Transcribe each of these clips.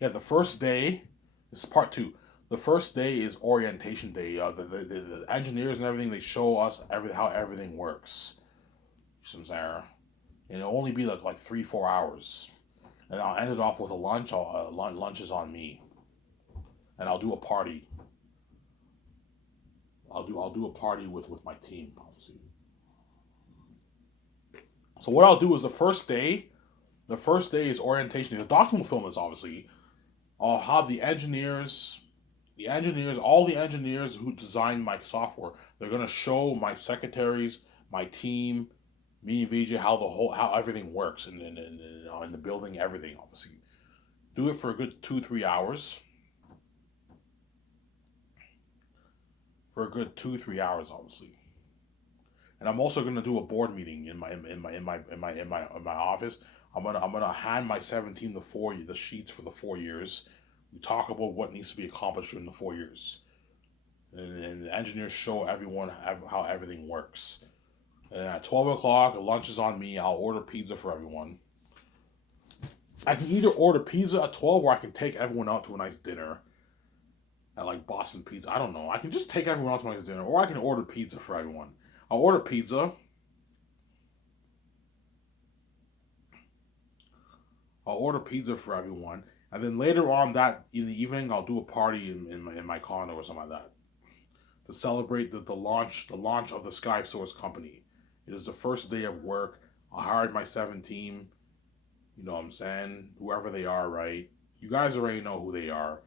Yeah, the first day, this is part two. The first day is orientation day. The engineers and everything, they show us how everything works. Some Sarah, and it'll only be like 3 4 hours, and I'll end it off with a lunch. Lunch is on me, and I'll do a party. I'll do a party with my team, obviously. So what I'll do is the first day is orientation. The document film is obviously. I'll have all the engineers who designed my software. They're gonna show my secretaries, my team, me and VJ how everything works in the building, everything obviously. Do it for a good 2 3 hours. For a good 2 3 hours, obviously. And I'm also gonna do a board meeting in my office. I'm gonna hand my 17 the sheets for the 4 years. We talk about what needs to be accomplished in the 4 years, and the engineers show everyone how everything works. And at 12 o'clock, lunch is on me. I'll order pizza for everyone. I can either order pizza at 12, or I can take everyone out to a nice dinner at like Boston Pizza. I don't know. I can just take everyone out to a nice dinner, or I can order pizza for everyone. I'll order pizza. I'll order pizza for everyone, and then later on that in the evening, I'll do a party in my condo or something like that to celebrate the launch of the Sky Source company. It is the first day of work. I hired my 7 team. You know what I'm saying? Whoever they are, right? You guys already know who they are.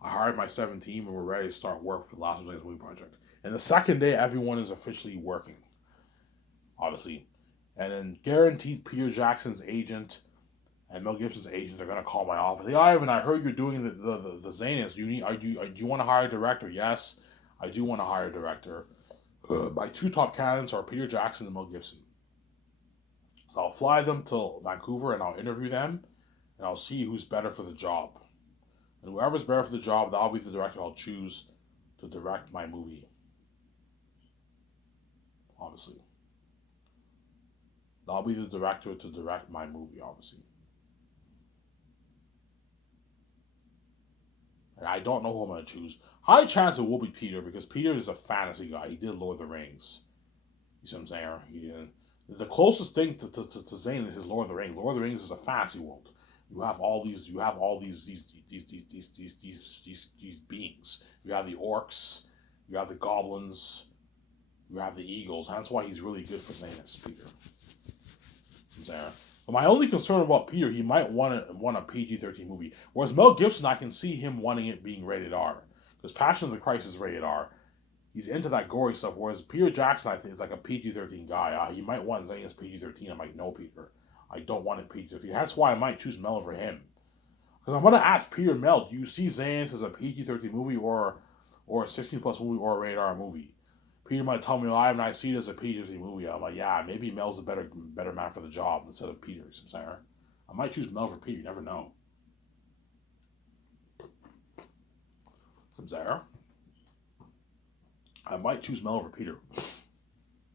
I hired my 7 team and we're ready to start work for the Last Angeles Movie Project. And the second day, everyone is officially working, obviously. And then guaranteed Peter Jackson's agent and Mel Gibson's agents are gonna call my office. Hey Ivan, I heard you're doing the Zanus. Do you want to hire a director? Yes, I do want to hire a director. My two top candidates are Peter Jackson and Mel Gibson. So I'll fly them to Vancouver and I'll interview them and I'll see who's better for the job. And whoever's better for the job, that'll be the director I'll choose to direct my movie. Obviously, that'll be the director to direct my movie. Obviously, and I don't know who I'm gonna choose. High chance it will be Peter because Peter is a fantasy guy. He did Lord of the Rings. You see what I'm saying? The closest thing to Zane is Lord of the Rings. Lord of the Rings is a fantasy world. You have all these beings. You have the orcs, you have the goblins, you have the eagles. That's why he's really good for Zanus, Peter. There. But my only concern about Peter, he might want a PG-13 movie. Whereas Mel Gibson, I can see him wanting it being rated R. Because Passion of the Christ is rated R. He's into that gory stuff. Whereas Peter Jackson, I think, is like a PG-13 guy. He might want Zanus PG-13. I'm like, no, Peter. I don't want it PG-13. That's why I might choose Mel over him. Because I'm going to ask Peter Mel, do you see Zanus as a PG-13 movie or a 16 plus movie or a rated R movie? Peter might tell me, I see it as a PG-13 movie. I'm like, yeah, maybe Mel's a better man for the job instead of Peter. Sarah. I might choose Mel for Peter. You never know. Sarah. I might choose Mel over Peter.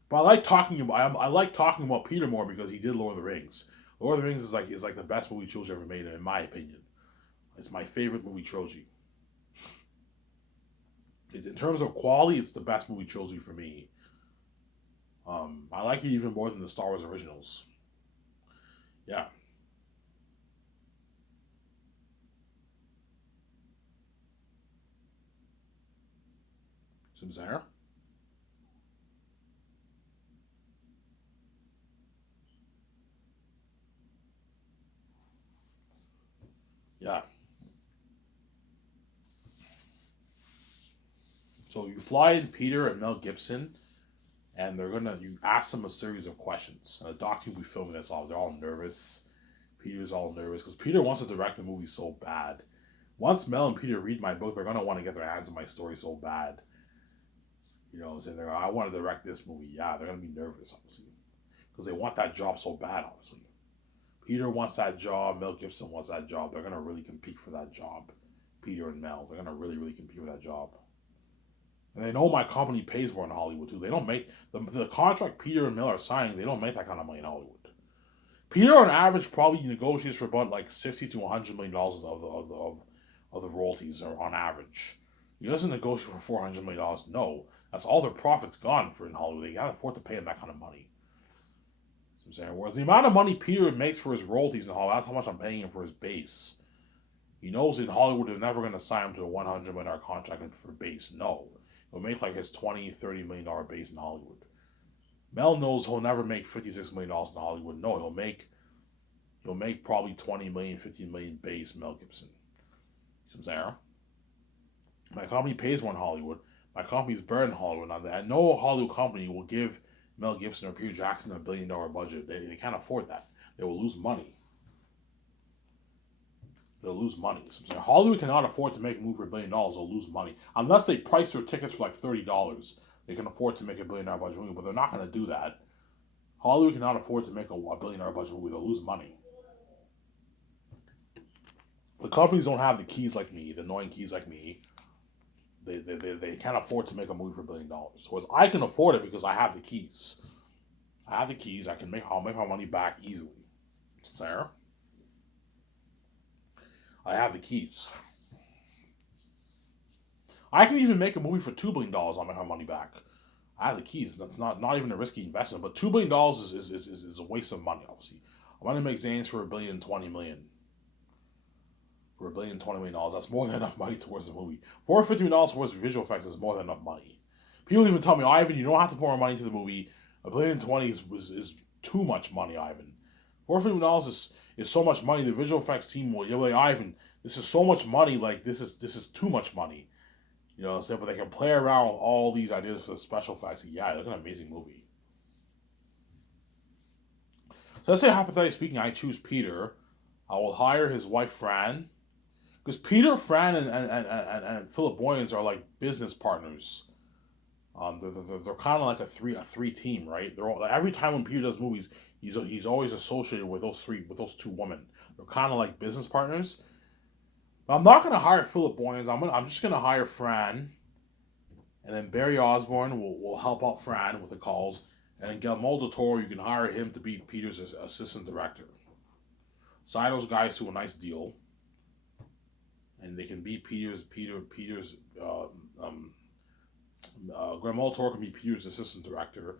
But I like talking about Peter more because he did Lord of the Rings. Lord of the Rings is like the best movie trilogy ever made, in my opinion. It's my favorite movie trilogy. In terms of quality, it's the best movie trilogy for me. I like it even more than the Star Wars originals. Yeah, Sim Sarah. Yeah. So you fly in Peter and Mel Gibson, and you ask them a series of questions. And the doc team will be filming this all. They're all nervous. Peter's all nervous because Peter wants to direct the movie so bad. Once Mel and Peter read my book, they're gonna want to get their hands on my story so bad. You know, saying I want to direct this movie. Yeah, they're gonna be nervous, obviously, because they want that job so bad. Obviously, Peter wants that job. Mel Gibson wants that job. They're gonna really compete for that job. Peter and Mel, they're gonna really, really compete for that job. And they know my company pays more in Hollywood too. They don't make the contract Peter and Mel are signing. They don't make that kind of money in Hollywood. Peter on average probably negotiates for about like $60 to $100 million of the royalties are on average. He doesn't negotiate for $400 million. No, that's all their profits gone for in Hollywood. They can't afford to pay him that kind of money. I'm saying, whereas the amount of money Peter makes for his royalties in Hollywood, that's how much I'm paying him for his base. He knows in Hollywood they're never going to sign him to a $100 million contract for base. No, he'll make like his $20-30 million base in Hollywood. Mel knows he'll never make $56 million in Hollywood. No, he'll make probably 20 million, 15 million base Mel Gibson. You know what I'm saying? My company pays more in Hollywood. My company's better in Hollywood. Now that no Hollywood company will give Mel Gibson or Peter Jackson $1 billion budget. They can't afford that. They will lose money. They'll lose money. So I'm saying Hollywood cannot afford to make a movie for $1 billion. They'll lose money unless they price their tickets for like $30. They can afford to make a $1 billion budget movie, but they're not going to do that. Hollywood cannot afford to make a $1 billion budget movie. They'll lose money. The companies don't have the keys like me, the annoying keys like me. They can't afford to make a movie for $1 billion. Whereas I can afford it because I have the keys. I have the keys. I'll make my money back easily. Sarah? I have the keys. I can even make a movie for $2 billion. I'll make my money back. I have the keys. That's not even a risky investment. But $2 billion is a waste of money, obviously. I'm going to make Zane's for $1,020 million. For $1,020 million, that's more than enough money towards the movie. $450 million towards visual effects is more than enough money. People even tell me, Ivan, you don't have to pour more money into the movie. $1,020 is too much money, Ivan. $450 million is so much money. The visual effects team will, you're like, Ivan, this is so much money. Like this is too much money. You know what I'm saying? But they can play around with all these ideas for the special effects. Yeah, look at an amazing movie. So let's say, hypothetically speaking, I choose Peter. I will hire his wife, Fran. Because Peter, Fran, and Philip Boyens are like business partners. They're kind of like a three team, right? They're all, like, every time when Peter does movies, he's always associated with those two women. They're kind of like business partners. But I'm not gonna hire Philip Boyens. I'm just gonna hire Fran, and then Barry Osborne will help out Fran with the calls, and then Guillermo del Toro, you can hire him to be Peter's assistant director. Sign those guys to a nice deal. And they can be Peter's. Guillermo del Toro can be Peter's assistant director,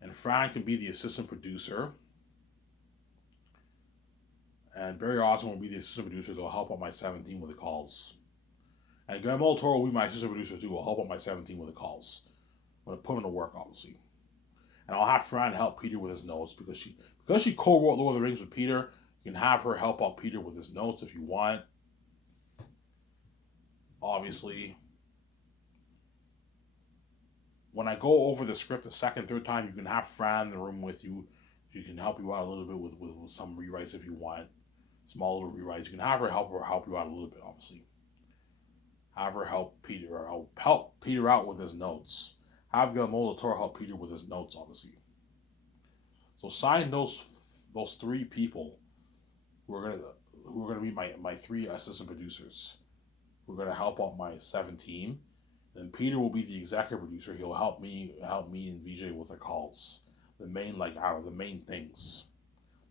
and Frank can be the assistant producer, and Barry Osborne will be the assistant producer. They'll help out my 17 with the calls, and Guillermo del Toro will be my assistant producer too. Will help out my 17 with the calls. I'm gonna put him to work, obviously, and I'll have Fran help Peter with his notes because she co-wrote Lord of the Rings with Peter. You can have her help out Peter with his notes if you want. Obviously, when I go over the script the second, third time, you can have Fran in the room with you. She can help you out a little bit with some rewrites if you want. Small little rewrites. You can have her help you out a little bit, obviously. Have her help Peter out with his notes. Have Guillermo del Toro help Peter with his notes, obviously. So sign those three people who are gonna be my three assistant producers. We're gonna help out my 17. Then Peter will be the executive producer. He'll help me and VJ with the calls, the main things,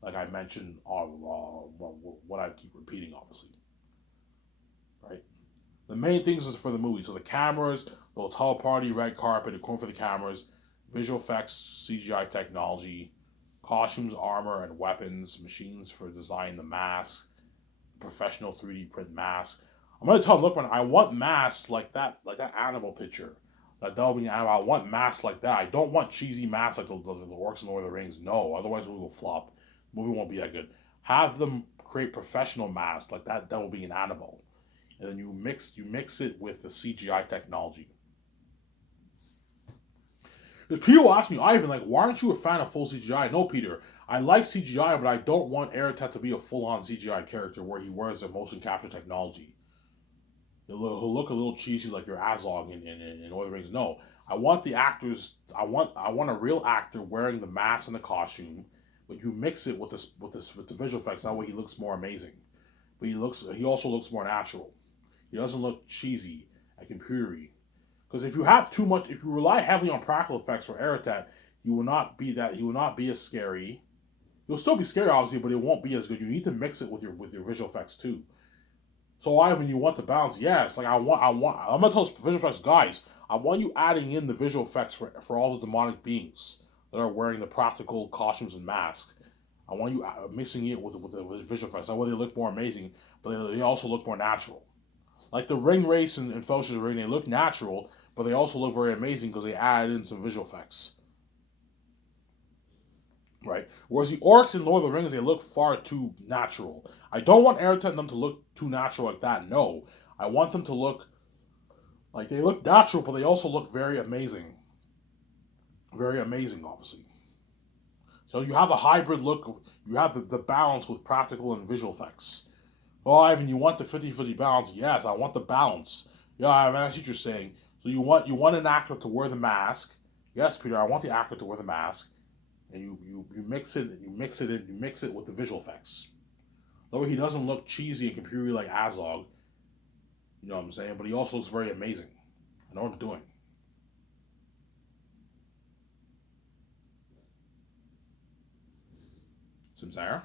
like I mentioned. What I keep repeating, obviously, right? The main things is for the movie. So the cameras, the hotel party, red carpet, equipment for the cameras, visual effects, CGI technology, costumes, armor, and weapons, machines for designing the mask, professional 3D print mask. I'm gonna tell him, look, man, I want masks like that animal picture. That Delving animal. I want masks like that. I don't want cheesy masks like the orcs in Lord of the Rings. No, otherwise we will flop. The movie won't be that good. Have them create professional masks like that Devil being an animal, and then you mix it with the CGI technology. Because people ask me, Ivan, like, why aren't you a fan of full CGI? No, Peter, I like CGI, but I don't want Eretet to be a full-on CGI character where he wears the motion capture technology. He'll look a little cheesy like your Azog in Lord of the Rings. No, I want the actors. I want a real actor wearing the mask and the costume, but you mix it with the visual effects. That way he looks more amazing, but he also looks more natural. He doesn't look cheesy and computery. Because if you rely heavily on practical effects for Eretet, you will not be that. He will not be as scary. It'll still be scary, obviously, but it won't be as good. You need to mix it with your visual effects too. So Ivan, you want the balance? Yes. Like I'm gonna tell visual effects guys. I want you adding in the visual effects for all the demonic beings that are wearing the practical costumes and masks. I want you mixing it with visual effects. That way they look more amazing, but they also look more natural. Like the ring race and Fellowship of the Ring, they look natural, but they also look very amazing because they added in some visual effects. Right? Whereas the orcs in Lord of the Rings, they look far too natural. I don't want Eretz and them to look too natural like that. No. I want them to look like they look natural, but they also look very amazing. Very amazing, obviously. So you have a hybrid look. You have the balance with practical and visual effects. Oh, Ivan, you want the 50-50 balance? Yes, I want the balance. Yeah, I mean, that's what you're saying. So you want an actor to wear the mask. Yes, Peter, I want the actor to wear the mask. And you mix it with the visual effects. That way he doesn't look cheesy and computery like Azog. You know what I'm saying? But he also looks very amazing. I know what I'm doing. Sincere?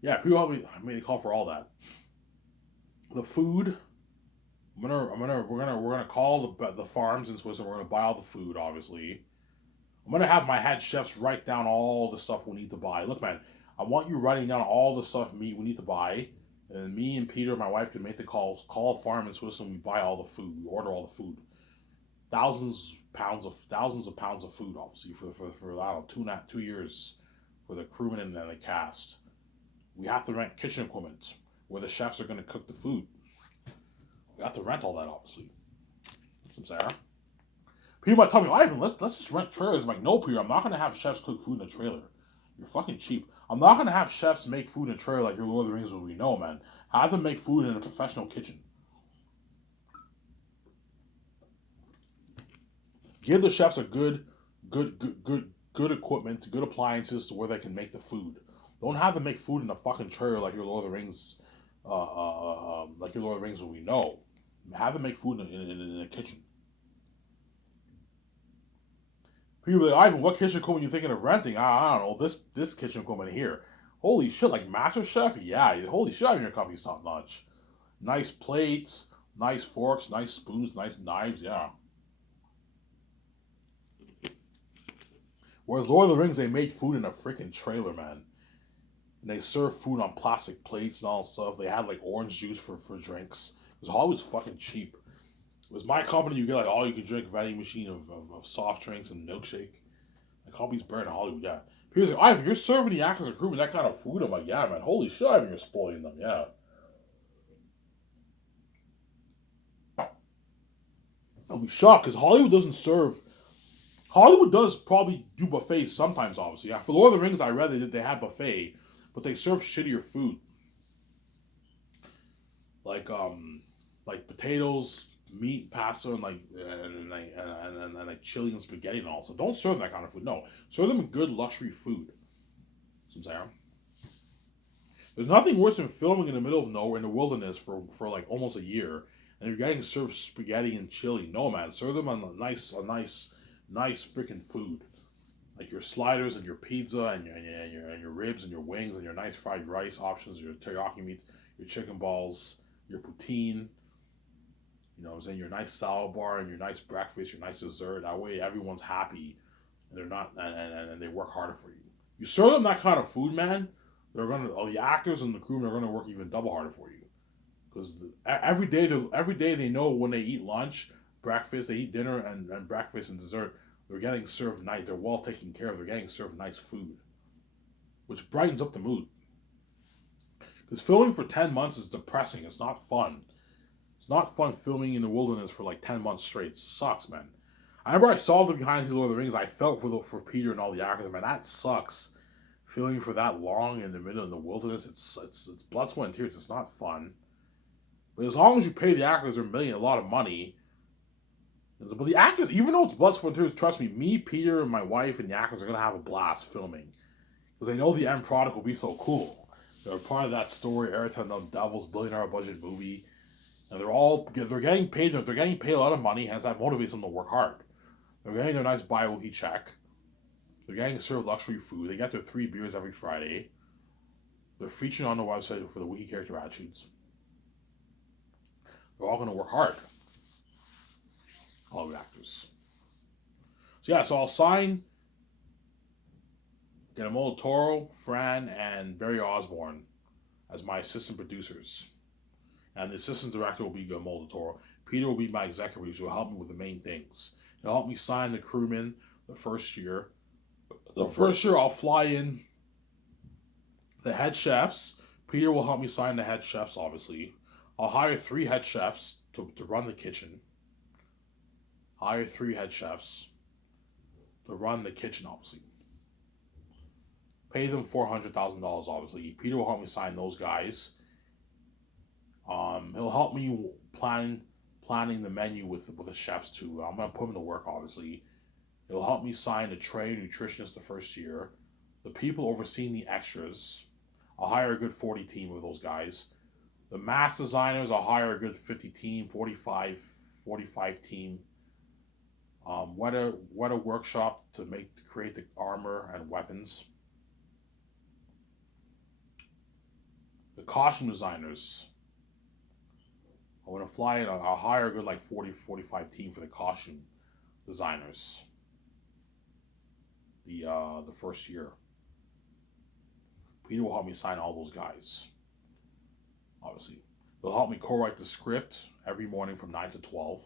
Yeah, people help me. I made a call for all that. The food. We're gonna call the farms in Switzerland. We're gonna buy all the food, obviously. I'm gonna have my head chefs write down all the stuff we need to buy. Look, man, I want you writing down all the stuff we need to buy, and me and Peter, my wife, can make the calls. Call a farm in Switzerland. We buy all the food. We order all the food. Thousands of pounds of food, obviously, for I don't know, 2 years for the crewmen and the cast. We have to rent kitchen equipment where the chefs are gonna cook the food. We have to rent all that, obviously. Some Sarah. People might tell me, Ivan, let's just rent trailers. I'm like, no, Peter, I'm not gonna have chefs cook food in a trailer. You're fucking cheap. I'm not gonna have chefs make food in a trailer like your Lord of the Rings will we know, man. Have them make food in a professional kitchen. Give the chefs a good equipment, good appliances to where they can make the food. Don't have them make food in a fucking trailer like your Lord of the Rings, like your Lord of the Rings will we know. Have them make food in a kitchen. People are like, Ivan, what kitchen equipment you thinking of renting? I don't know, this kitchen equipment here. Holy shit, like Master Chef? Yeah, holy shit, your company's top notch. Nice plates, nice forks, nice spoons, nice knives, yeah. Whereas Lord of the Rings, they made food in a freaking trailer, man. And they served food on plastic plates and all stuff. They had like orange juice for drinks. It was always fucking cheap. It was my company, you get like all you can drink vending machine of soft drinks and milkshake. The company's burning Hollywood, yeah. People's like, Ivan, you're serving the actors and crewmen that kind of food. I'm like, yeah, man, holy shit, Ivan, you're spoiling them, yeah. I'll be shocked because Hollywood doesn't serve. Hollywood does probably do buffets sometimes, obviously. Yeah, for Lord of the Rings, I read they had buffet, but they serve shittier food. Like like potatoes, meat, pasta, and like chili and spaghetti and all. So don't serve that kind of food. No, serve them good luxury food. Sam. There's nothing worse than filming in the middle of nowhere in the wilderness for like almost a year, and you're getting served spaghetti and chili. No, man, serve them on nice freaking food, like your sliders and your pizza and your ribs and your wings and your nice fried rice options, your teriyaki meats, your chicken balls, your poutine. You know what I'm saying? Your nice salad bar and your nice breakfast, your nice dessert. That way everyone's happy and they're not and they work harder for you. You serve them that kind of food, man, they're gonna the actors and the crewmen are gonna work even double harder for you. Because every day they know when they eat lunch, breakfast, they eat dinner and breakfast and dessert, they're getting served night, they're well taken care of, they're getting served nice food. Which brightens up the mood. Because filming for 10 months is depressing. It's not fun. It's not fun filming in the wilderness for like 10 months straight. It sucks, man. I remember I saw the behind the scenes Lord of the Rings. I felt for Peter and all the actors. Man, that sucks. Filming for that long in the middle of the wilderness, it's blood, sweat, and tears. It's not fun. But as long as you pay the actors they're making a lot of money. But the actors, even though it's blood, sweat, and tears, trust me, Peter, and my wife, and the actors are gonna have a blast filming. Because they know the end product will be so cool. They're part of that story, Airtime No Devils, $1 billion budget movie. And they're getting paid a lot of money, hence that motivates them to work hard. They're getting their nice bi-weekly check. They're getting served luxury food. They get their 3 beers every Friday. They're featured on the website for the wiki character attitudes. They're all going to work hard. All the actors. So yeah, so I'll sign Guillermo del Toro, Fran, and Barry Osborne as my assistant producers. And the assistant director will be Guillermo del Toro. Peter will be my executive producer, who will help me with the main things. He'll help me sign the crewmen the first year. The first year I'll fly in the head chefs. Peter will help me sign the head chefs, obviously. I'll hire 3 head chefs to run the kitchen. Hire 3 head chefs to run the kitchen, obviously. Pay them $400,000, obviously. Peter will help me sign those guys. He'll help me planning the menu with the chefs too. I'm gonna put him to work, obviously. He'll help me sign a trained nutritionist the first year. The people overseeing the extras, I'll hire a good 40 team of those guys. The mask designers, I'll hire a good 50 team, 45 team. What a workshop to create the armor and weapons. The costume designers, I'm going to fly in, I'll hire a good 45 team for the costume designers. The first year. Peter will help me sign all those guys. Obviously. He'll help me co-write the script every morning from 9 to 12.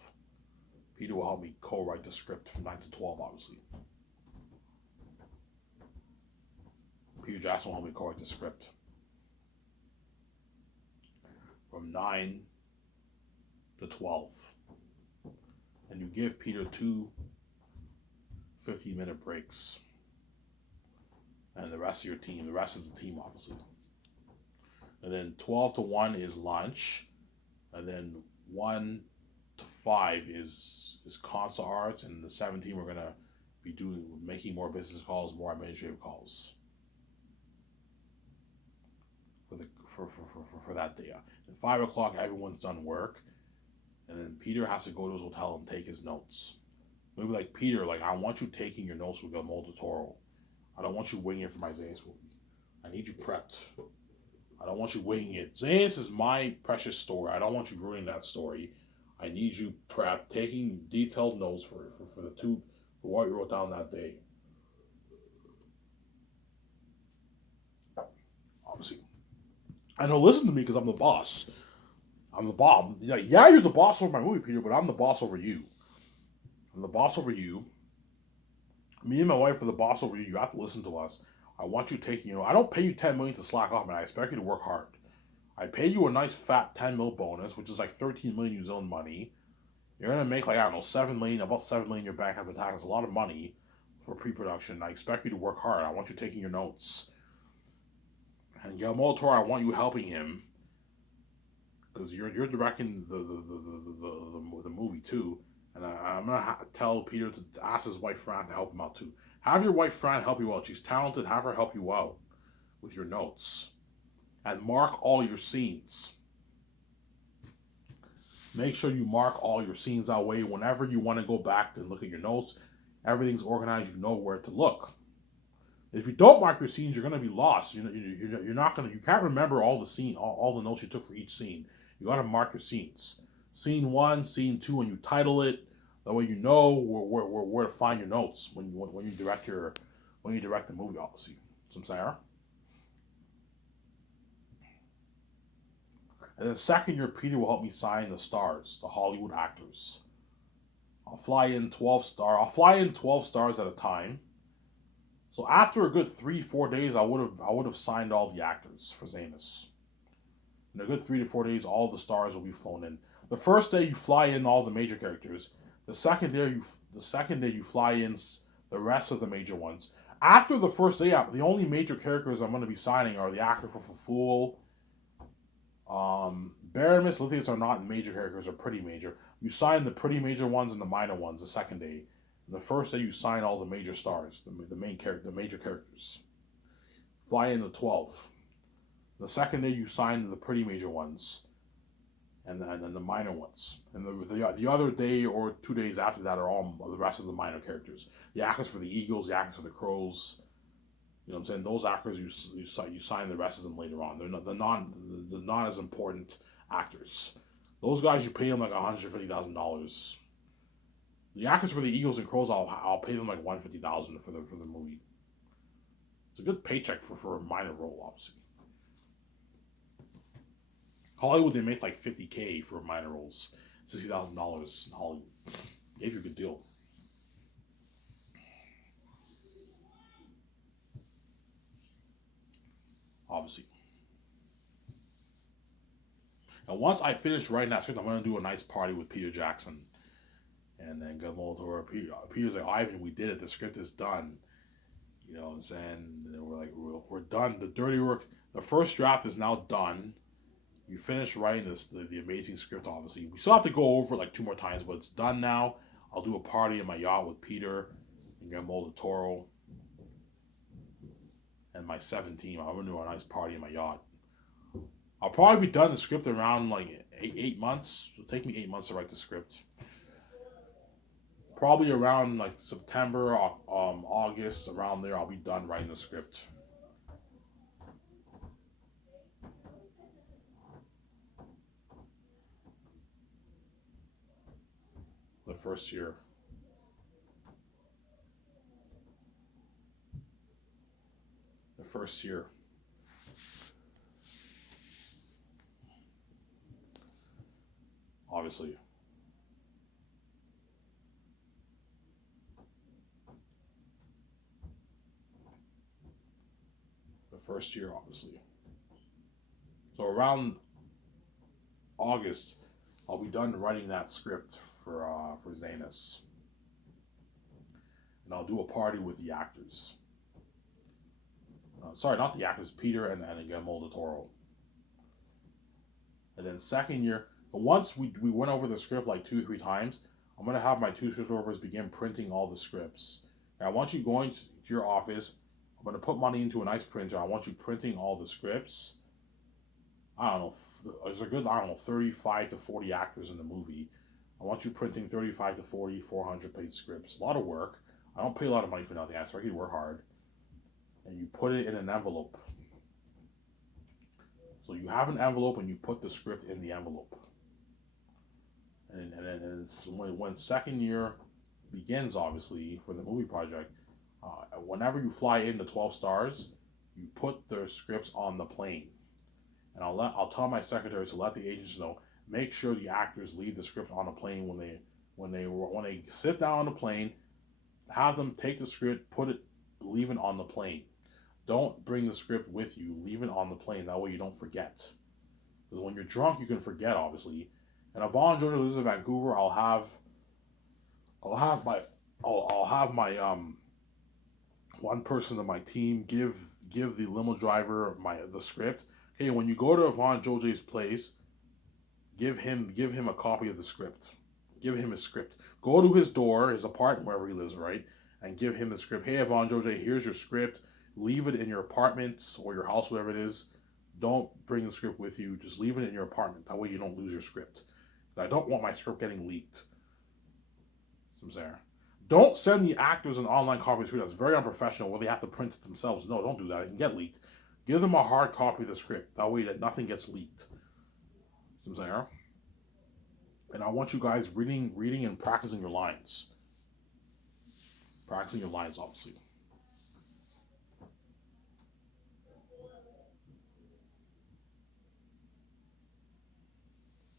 Peter will help me co-write the script from 9 to 12, obviously. Peter Jackson will help me co-write the script from 9 to 12. And you give Peter 2 15-minute breaks. And the rest of the team, obviously. And then 12 to 1 is lunch. And then 1 to 5 is console arts. And the 17 we're going to be making more business calls, more administrative calls. For that day. At 5 o'clock, everyone's done work. And then Peter has to go to his hotel and take his notes. Maybe Peter, I want you taking your notes with Guillermo del Toro. I don't want you winging it for my Zane's movie. I need you prepped. I don't want you winging it. Zane's is my precious story. I don't want you ruining that story. I need you prepped, taking detailed notes for what you wrote down that day. Obviously. And he'll listen to me because I'm the boss. I'm the boss. Yeah, you're the boss over my movie, Peter, but I'm the boss over you. I'm the boss over you. Me and my wife are the boss over you. You have to listen to us. I want you taking, I don't pay you $10 million to slack off, man. I expect you to work hard. I pay you a nice fat $10 million bonus, which is 13 million New Zealand money. You're going to make about $7 million in your bank after tax. A lot of money for pre-production. I expect you to work hard. I want you taking your notes. And Guillermo del Toro, I want you helping him. Because you're directing the movie too. And I'm going to tell Peter to ask his wife Fran to help him out too. Have your wife Fran help you out. She's talented. Have her help you out with your notes. And mark all your scenes. Make sure you mark all your scenes that way. Whenever you want to go back and look at your notes, everything's organized. You know where to look. If you don't mark your scenes, you're going to be lost. You're not going to. You can't remember all the notes you took for each scene. You got to mark your scenes. Scene 1, scene 2, and you title it. That way you know where to find your notes when you direct the movie, obviously. Some Sarah. And then second year, Peter will help me sign the stars, the Hollywood actors. I'll fly in 12 stars at a time. So after a good 3-4 days, I would have signed all the actors for Zanus. In a good 3 to 4 days, all the stars will be flown in. The first day you fly in all the major characters. The second day you fly in the rest of the major ones. After the first day, the only major characters I'm going to be signing are the actor for Fool. Baramis, Lithius are not major characters, are pretty major. You sign the pretty major ones and the minor ones the second day. And the first day you sign all the major stars, the major characters. Fly in the 12. The second day you sign the pretty major ones. and the minor ones. And the other day or 2 days after that are all the rest of the minor characters. The actors for the Eagles, the actors for the Crows. You know what I'm saying? Those actors you sign the rest of them later on. They're not the not as important actors. Those guys you pay them like $150,000. The actors for the Eagles and Crows I'll pay them like $150,000 for the movie. It's a good paycheck for a minor role, obviously. Hollywood they make like $50K for minor roles, $60,000 in Hollywood. Gave you a good deal. Obviously. And once I finish writing that script, I'm gonna do a nice party with Peter Jackson, and then Guillermo del Toro. Peter's like, Ivan, we did it. The script is done. You know what I'm saying? And we're like, we're done. The dirty work. The first draft is now done. We finished writing the amazing script. Obviously, we still have to go over it like 2 more times, but it's done now. I'll do a party in my yacht with Peter and Guillermo del Toro and my 7 team. I'm gonna do a nice party in my yacht. I'll probably be done the script around like 8 months. It'll take me 8 months to write the script. Probably around like September, August, around there, I'll be done writing the script. The first year. The first year. Obviously. The first year, obviously. So around August, I'll be done writing that script for Zanus, and I'll do a party with the actors. Sorry, not the actors. Peter and again Del Toro. And then second year, once we went over the script like 2 3 times, I'm gonna have my two script begin printing all the scripts. And I want you going to your office. I'm gonna put money into a nice printer. I want you printing all the scripts. I don't know. There's a good 35 to 40 actors in the movie. I want you printing 35 to 40, 400-page scripts. A lot of work. I don't pay a lot of money for nothing. I expect you to work hard. And you put it in an envelope. So you have an envelope and you put the script in the envelope. And it's when second year begins, obviously, for the movie project, whenever you fly into 12 stars, you put the scripts on the plane. And I'll tell my secretary to let the agents know. Make sure the actors leave the script on the plane when they sit down on the plane. Have them take the script, leave it on the plane. Don't bring the script with you. Leave it on the plane. That way you don't forget. Because when you're drunk, you can forget, obviously. And if Vaughn Georgia lives in Vancouver, I'll have my one person on my team give the limo driver the script. Hey, when you go to Vaughn George's place, give him a copy of the script. Give him his script. Go to his door, his apartment, wherever he lives, right? And give him the script. Hey, Vaughn George, here's your script. Leave it in your apartment or your house, whatever it is. Don't bring the script with you. Just leave it in your apartment. That way you don't lose your script. I don't want my script getting leaked. I'm saying. Don't send the actors an online copy of the script. That's very unprofessional where they have to print it themselves. No, don't do that. It can get leaked. Give them a hard copy of the script. That way that nothing gets leaked. I'm saying. And I want you guys reading and practicing your lines. Practicing your lines, obviously.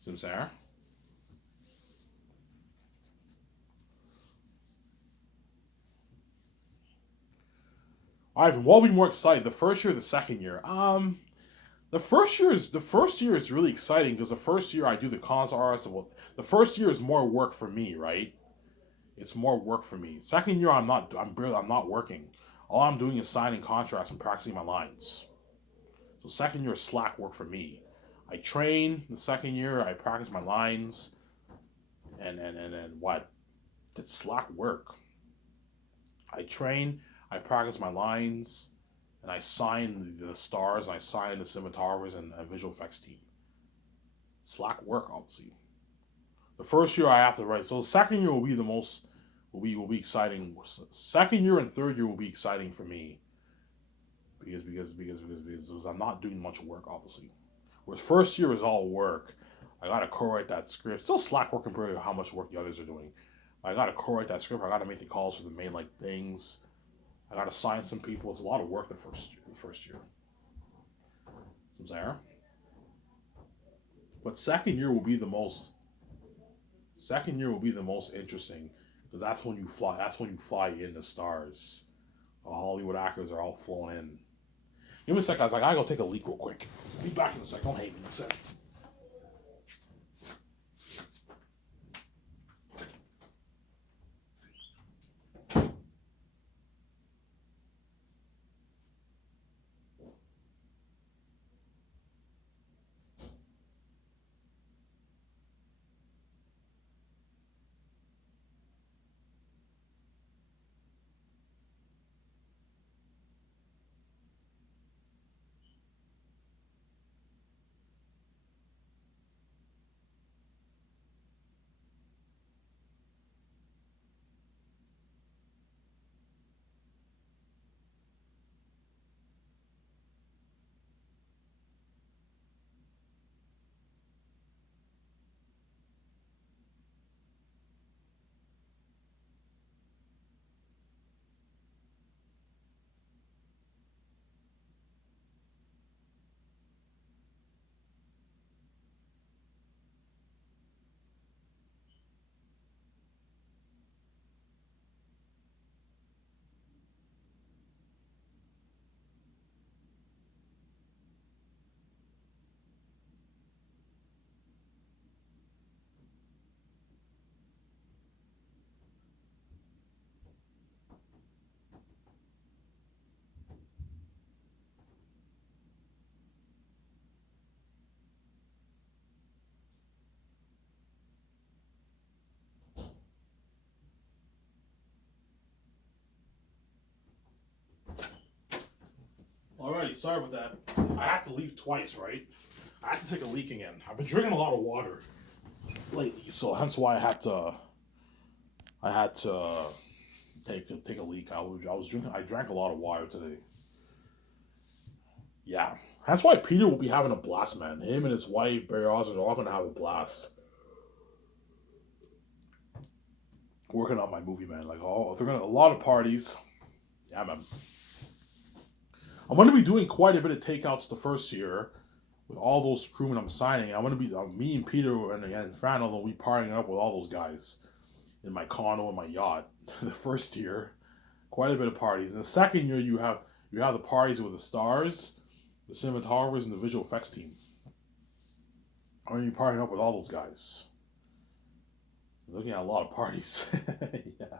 See what I'm saying? Ivan, what will be more excited, the first year or the second year? The first year is really exciting because the first year I do the concept art. So the first year is more work for me, right? It's more work for me. Second year I'm not working. All I'm doing is signing contracts and practicing my lines. So second year is slack work for me. I train the second year. I practice my lines, and what? It's slack work. I train. I practice my lines, and I sign the stars. I sign the cinematographers and visual effects team. Slack work, obviously. The first year I have to write. So the second year will be the most will be exciting. Second year and third year will be exciting for me because I'm not doing much work, obviously. Whereas first year is all work. I gotta co-write that script. Still slack work compared to how much work the others are doing. I gotta co-write that script. I gotta make the calls for the main things. I gotta sign some people. It's a lot of work the first year. I'm saying? But second year will be the most. Second year will be the most interesting because that's when you fly. That's when you fly in the stars. The Hollywood actors are all flown in. Give me a sec, guys. I gotta go take a leak real quick. Be back in a sec. Don't hate me in a sec. Alrighty, sorry about that. I had to leave twice, right? I had to take a leak again. I've been drinking a lot of water lately, so hence why I had to take a leak. I was drinking. I drank a lot of water today. Yeah, that's why Peter will be having a blast, man. Him and his wife Barry Osmond are all gonna have a blast working on my movie, man. Like, oh, they're gonna a lot of parties. Yeah, man. I'm gonna be doing quite a bit of takeouts the first year with all those crewmen I'm signing. I'm gonna be me and Peter and Fran will be partying up with all those guys in my condo and my yacht. The first year, quite a bit of parties. In the second year, you have the parties with the stars, the cinematographers, and the visual effects team. I'm gonna be partying up with all those guys. Looking at a lot of parties. Yeah,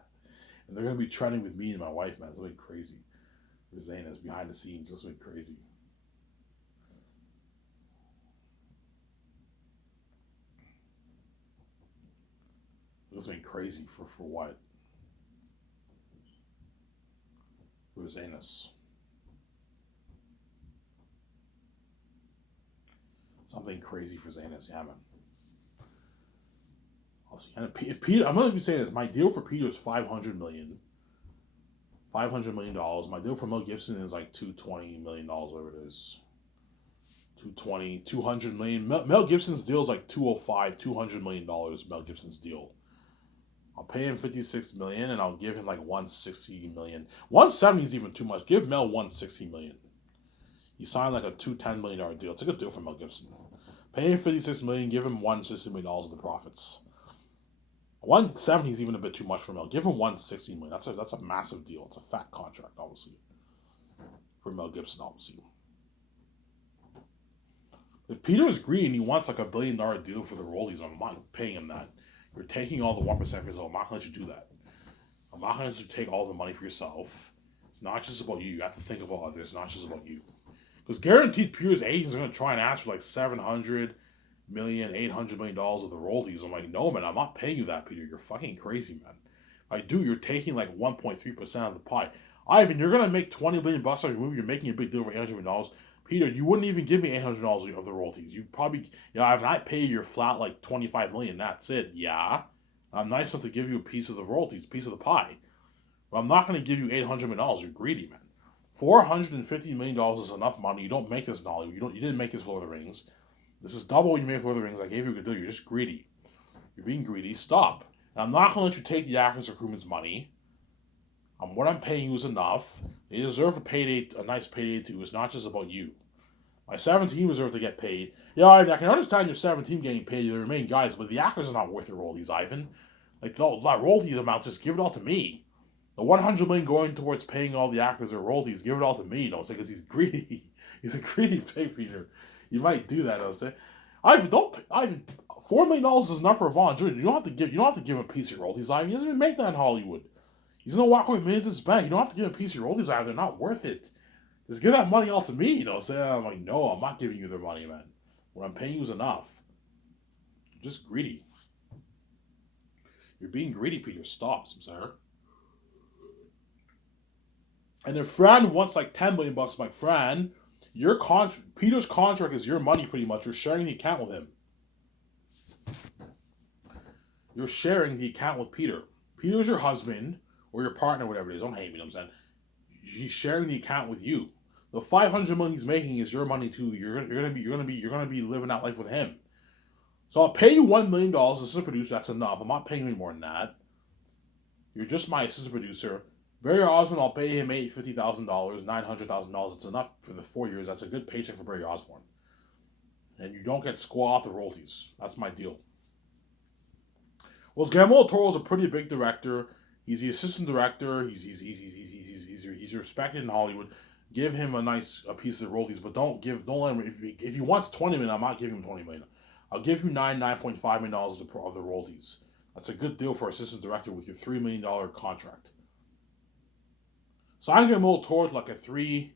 and they're gonna be trending with me and my wife, man. It's gonna be crazy. Rosanna's behind the scenes, it's gonna be crazy. It's gonna be crazy for what? Rosanna's. Something crazy for Zanis. Yeah, man. And if Peter, I'm gonna be saying this. My deal for Peter is 500 million. $500 million. My deal for Mel Gibson is like $220 million, whatever it is. 220, 200 million. Mel Gibson's deal is like 205, $200 million. Mel Gibson's deal. I'll pay him 56 million, and I'll give him like 160 million. 170 is even too much. Give Mel 160 million. He signed like a $210 million deal. It's a good deal for Mel Gibson. Pay him 56 million. Give him $160 million of the profits. 170 is even a bit too much for Mel. Give him 160 million. That's a massive deal. It's a fat contract, obviously, for Mel Gibson, obviously. If Peter is greedy and he wants like $1 billion deal for the rollies, I'm not paying him that. You're taking all the 1% for yourself. I'm not gonna let you do that. I'm not gonna let you take all the money for yourself. It's not just about you. You have to think about others. It's not just about you. Because guaranteed Peter's agents are gonna try and ask for like 700 million, $800 million of the royalties. I'm like, no, man, I'm not paying you that, Peter. You're fucking crazy, man. I do. You're taking like 1.3% of the pie. Ivan, you're gonna make $20 billion off your movie. You're making a big deal for $800 million. Peter, you wouldn't even give me $800 of the royalties. You probably, if I pay your flat like $25 million, that's it. Yeah, I'm nice enough to give you a piece of the royalties, a piece of the pie, but I'm not going to give you $800 million. You're greedy, man. $450 million is enough money. You don't make this in Hollywood. You didn't make this Lord of the Rings. This is double what you made for Lord of the Rings. I gave you a good deal. You're just greedy. You're being greedy. Stop. And I'm not going to let you take the actors or crewmen's money. What I'm paying you is enough. They deserve a nice payday too. It's not just about you. My 17 deserve to get paid. I can understand your 17 getting paid, the remaining guys, but the actors are not worth your royalties, Ivan. Like, that royalties amount, just give it all to me. The $100 million going towards paying all the actors their royalties, give it all to me. Don't say because he's greedy. He's a greedy pig feeder. You might do that. I'll say, Ivan, $4 million is enough for Vaughn Jr. You don't have to give him a piece of your royalties, Ivan. He doesn't even make that in Hollywood. He's gonna walk away with millions in his bank. You don't have to give him a piece of your royalties, Ivan. They're not worth it. Just give that money all to me. Say, I'm like, no, I'm not giving you their money, man. What I'm paying you is enough. You're just greedy. You're being greedy, Peter. Stop, sir. And if Fran wants like $10 million, like Fran, Peter's contract is your money pretty much. You're sharing the account with him. You're sharing the account with Peter. Peter's your husband or your partner, whatever it is. Don't hate me, you know what I'm saying? He's sharing the account with you. The $500 million he's making is your money too. You're gonna be living that life with him. So I'll pay you $1 million as assistant producer. That's enough. I'm not paying you any more than that. You're just my assistant producer. Barry Osborne, I'll pay him $850,000, $900,000. It's enough for the 4 years. That's a good paycheck for Barry Osborne. And you don't get squaw off the royalties. That's my deal. Well, Guillermo del Toro is a pretty big director. He's the assistant director. He's respected in Hollywood. Give him a piece of the royalties, but don't let him. If he wants $20 million, I'm not giving him $20 million. I'll give you $9.5 million of the royalties. That's a good deal for assistant director with your $3 million contract. So I'm gonna move towards like a three.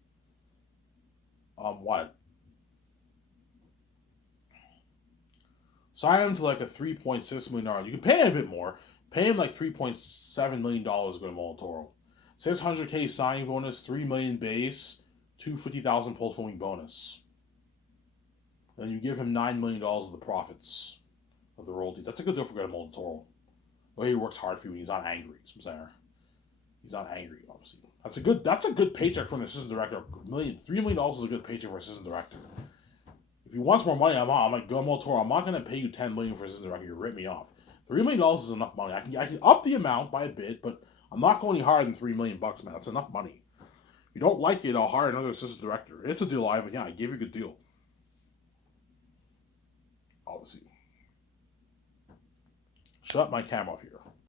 Sign him to like a $3.6 million. You can pay him a bit more. Pay him like $3.7 million going to Del Toro. $600K signing bonus, $3 million base, $250,000 post-filming bonus. And you give him $9 million of the profits of the royalties. That's a good deal for Guillermo del Toro. The way he works hard for you, and he's not angry. He's not angry, obviously. That's a good paycheck for an assistant director. $3 million is a good paycheck for an assistant director. If he wants more money, I'm like Guillermo del Toro. I'm not gonna pay you $10 million for assistant director. You rip me off. $3 million is enough money. I can up the amount by a bit, but I'm not going any higher than $3 million, man. That's enough money. If you don't like it, I'll hire another assistant director. It's a deal, Ivan. Yeah, I gave you a good deal. Obviously. Shut my camera off here.